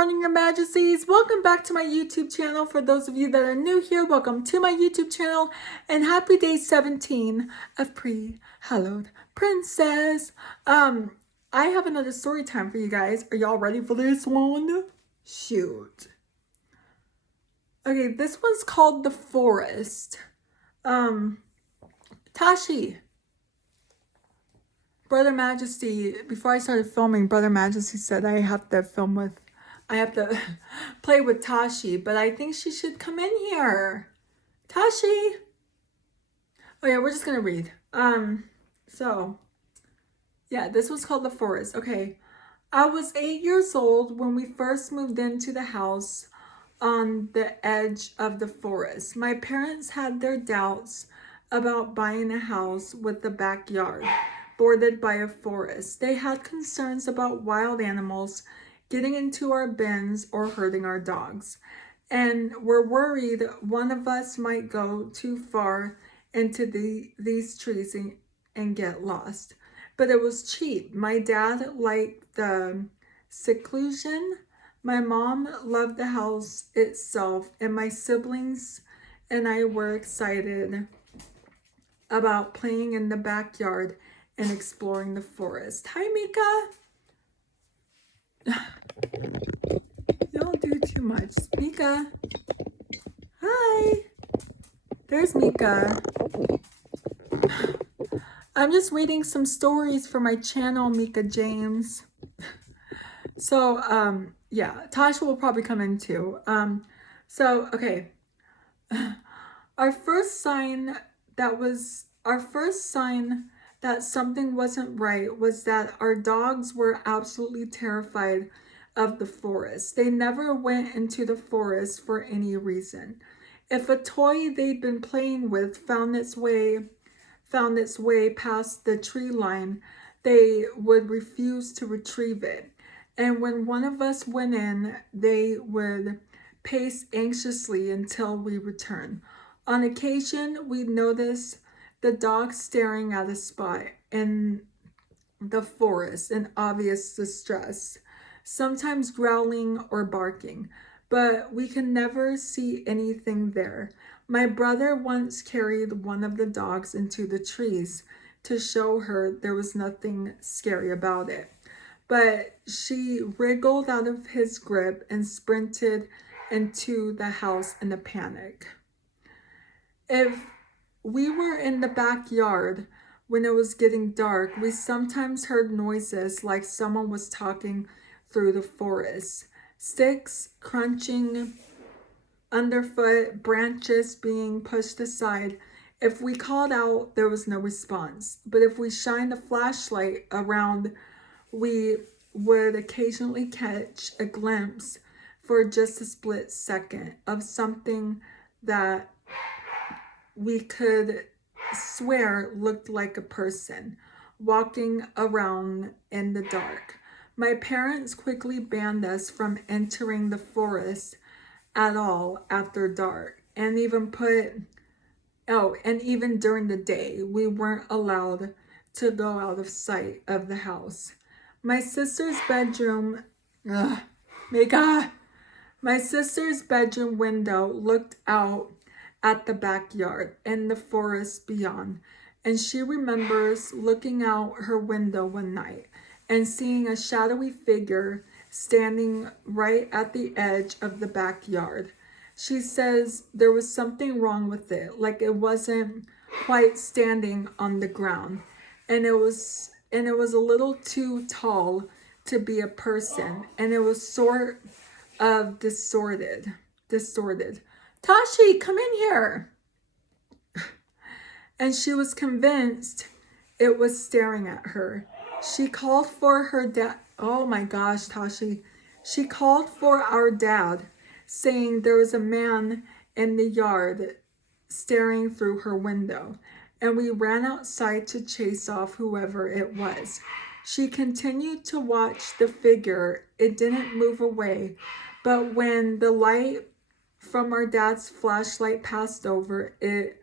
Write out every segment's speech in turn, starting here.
morning, Your Majesties. Welcome back to my YouTube channel. For those of you that are new here, welcome to my YouTube channel and happy day 17 of Pre-Hallowed Princess. I have another story time for you guys. Are y'all ready for this one? Shoot. Okay, this one's called The Forest. Tashi. Brother Majesty, before I started filming, Brother Majesty said I have to play with Tashi, but I think she should come in here. Tashi! Oh yeah, we're just gonna read. Yeah, this was called The Forest. Okay. I was 8 years old when we first moved into the house on the edge of the forest. My parents had their doubts about buying a house with a backyard bordered by a forest. They had concerns about wild animals getting into our bins or hurting our dogs, and were worried one of us might go too far into these trees and get lost. But it was cheap. My dad liked the seclusion. My mom loved the house itself, and my siblings and I were excited about playing in the backyard and exploring the forest. Hi, Mika. Y'all do too much. Mika. Hi. There's Mika. I'm just reading some stories for my channel, Mika James. So, yeah, Tasha will probably come in too. Okay. Our first sign that something wasn't right was that our dogs were absolutely terrified of the forest. They never went into the forest for any reason. If a toy they'd been playing with found its way past the tree line, they would refuse to retrieve it. And when one of us went in, they would pace anxiously until we returned. On occasion, we'd notice the dog staring at a spot in the forest in obvious distress, sometimes growling or barking, but we could never see anything there. My brother once carried one of the dogs into the trees to show her there was nothing scary about it, but she wriggled out of his grip and sprinted into the house in a panic. If we were in the backyard when it was getting dark, we sometimes heard noises like someone was talking through the forest. Sticks crunching underfoot, branches being pushed aside. If we called out, there was no response. But if we shined a flashlight around, we would occasionally catch a glimpse for just a split second of something that we could swear looked like a person walking around in the dark. My parents quickly banned us from entering the forest at all after dark, and even during the day, we weren't allowed to go out of sight of the house. My sister's bedroom, my sister's bedroom window looked out at the backyard and the forest beyond, and she remembers looking out her window one night and seeing a shadowy figure standing right at the edge of the backyard. She says there was something wrong with it, like it wasn't quite standing on the ground, and it was a little too tall to be a person, and it was sort of distorted. Tashi, come in here. And she was convinced it was staring at her. She called for her dad. Oh my gosh, Tashi. She called for our dad, saying there was a man in the yard staring through her window, and we ran outside to chase off whoever it was. She continued to watch the figure. It didn't move away, but when the light from our dad's flashlight passed over, it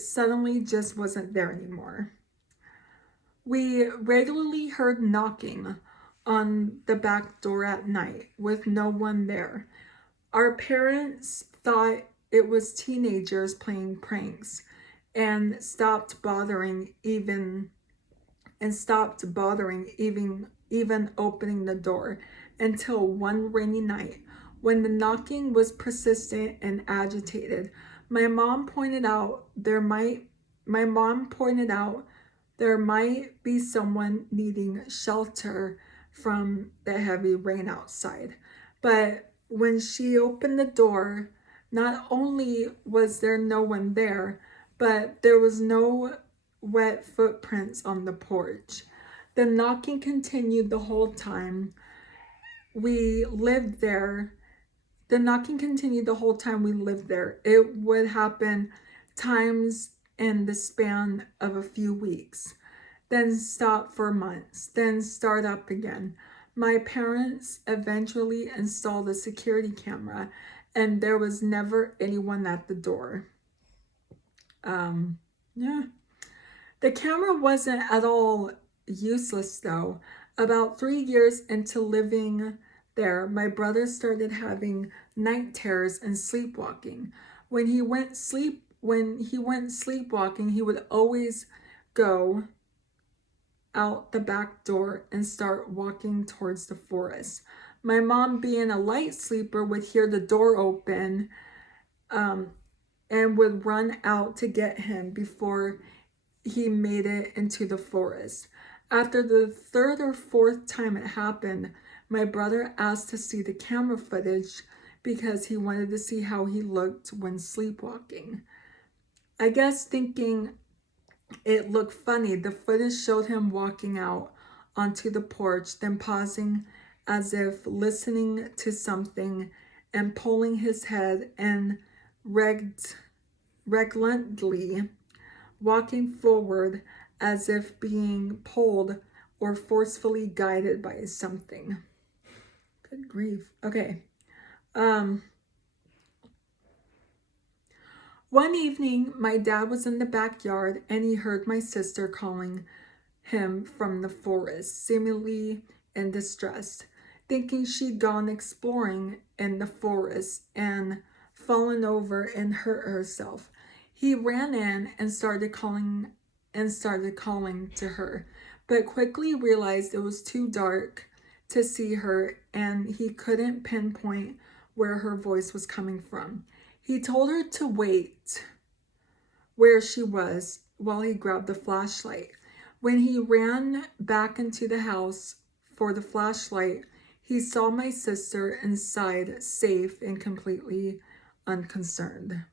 suddenly just wasn't there anymore. We regularly heard knocking on the back door at night with no one there. Our parents thought it was teenagers playing pranks and stopped bothering even opening the door until one rainy night when the knocking was persistent and agitated. My mom pointed out there might be someone needing shelter from the heavy rain outside. But when she opened the door, not only was there no one there, but there was no wet footprints on the porch. The knocking continued the whole time we lived there. The knocking continued the whole time we lived there. It would happen times in the span of a few weeks, then stop for months, then start up again. My parents eventually installed a security camera, and there was never anyone at the door. Yeah. The camera wasn't at all useless though. About 3 years into living there, my brother started having night terrors and sleepwalking. When he went sleepwalking, he would always go out the back door and start walking towards the forest. My mom, being a light sleeper, would hear the door open and would run out to get him before he made it into the forest. After the third or fourth time it happened, my brother asked to see the camera footage because he wanted to see how he looked when sleepwalking. I guess thinking it looked funny, the footage showed him walking out onto the porch, then pausing as if listening to something and pulling his head and reluctantly walking forward as if being pulled or forcefully guided by something. Good grief. Okay. One evening, my dad was in the backyard and he heard my sister calling him from the forest, seemingly in distress, thinking she'd gone exploring in the forest and fallen over and hurt herself. He ran in and started calling to her, but quickly realized it was too dark to see her and he couldn't pinpoint where her voice was coming from. He told her to wait where she was while he grabbed the flashlight. When he ran back into the house for the flashlight, he saw my sister inside, safe and completely unconcerned.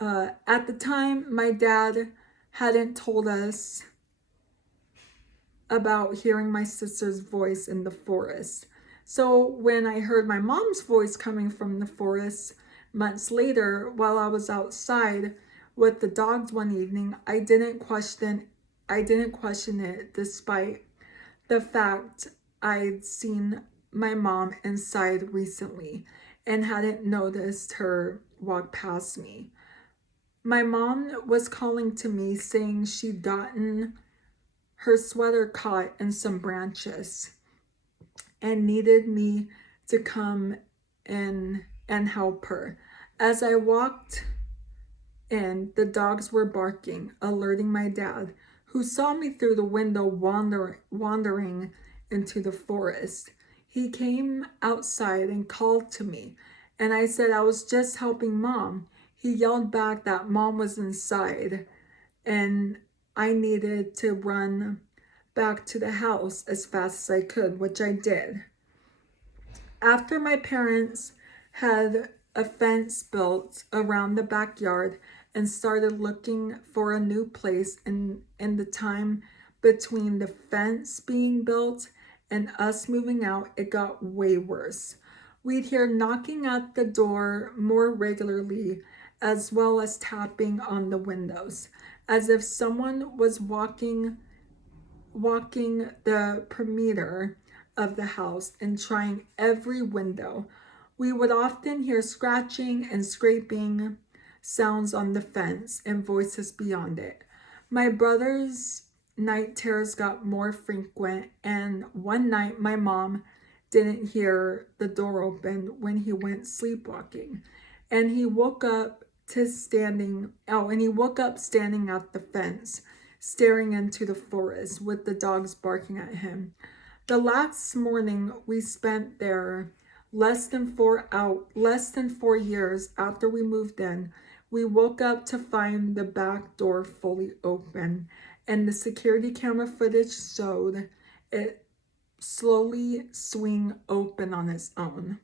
At the time, my dad hadn't told us about hearing my sister's voice in the forest. So when I heard my mom's voice coming from the forest months later while I was outside with the dogs one evening, I didn't question it despite the fact I'd seen my mom inside recently and hadn't noticed her walk past me. My mom was calling to me saying she'd gotten her sweater caught in some branches and needed me to come in and help her. As I walked in, the dogs were barking, alerting my dad, who saw me through the window wandering into the forest. He came outside and called to me, and I said I was just helping Mom. He yelled back that Mom was inside and I needed to run back to the house as fast as I could, which I did. After my parents had a fence built around the backyard and started looking for a new place in the time between the fence being built and us moving out, it got way worse. We'd hear knocking at the door more regularly, as well as tapping on the windows, as if someone was walking the perimeter of the house and trying every window. We would often hear scratching and scraping sounds on the fence and voices beyond it. My brothers night terrors got more frequent, and one night my mom didn't hear the door open when he went sleepwalking, and he woke up standing at the fence, staring into the forest with the dogs barking at him. The last morning we spent there, less than 4 years after we moved in, we woke up to find the back door fully open, and the security camera footage showed it slowly swing open on its own.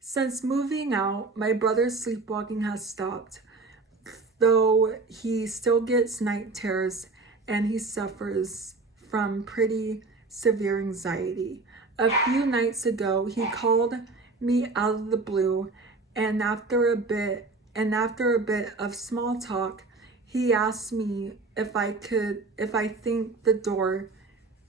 Since moving out, my brother's sleepwalking has stopped, though he still gets night terrors and he suffers from pretty severe anxiety. A few nights ago, he called me out of the blue, and after a bit of small talk, he asked me if I think the door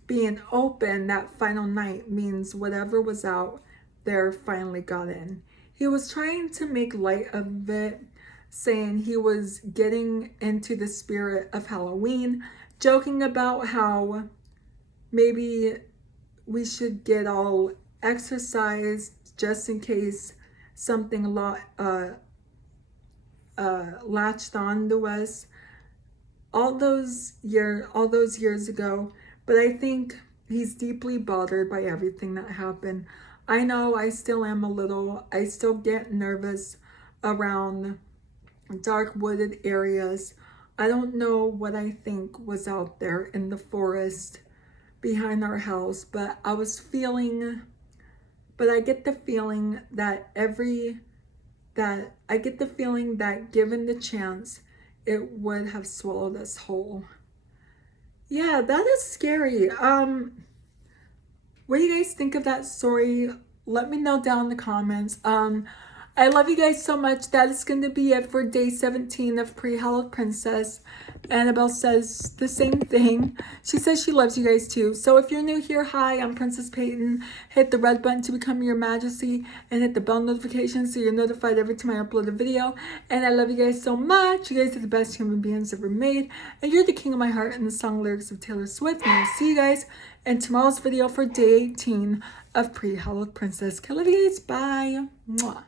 being open that final night means whatever was out there finally got in. He was trying to make light of it, saying he was getting into the spirit of Halloween, joking about how maybe we should get all exercised just in case something latched on to us all those years ago. But I think he's deeply bothered by everything that happened. I know I still am a little. I still get nervous around dark wooded areas. I don't know what I think was out there in the forest behind our house, but I get the feeling that given the chance, it would have swallowed us whole. Yeah, that is scary. What do you guys think of that story? Let me know down in the comments. I love you guys so much. That is going to be it for day 17 of Pre-Hallowed Princess. Annabelle says the same thing. She says she loves you guys too. So if you're new here, hi, I'm Princess Peyton. Hit the red button to become your majesty and hit the bell notification so you're notified every time I upload a video. And I love you guys so much. You guys are the best human beings ever made. And you're the king of my heart in the song lyrics of Taylor Swift. And I'll see you guys in tomorrow's video for day 18 of Pre-Hallowed Princess. I love you guys. Bye. Mwah.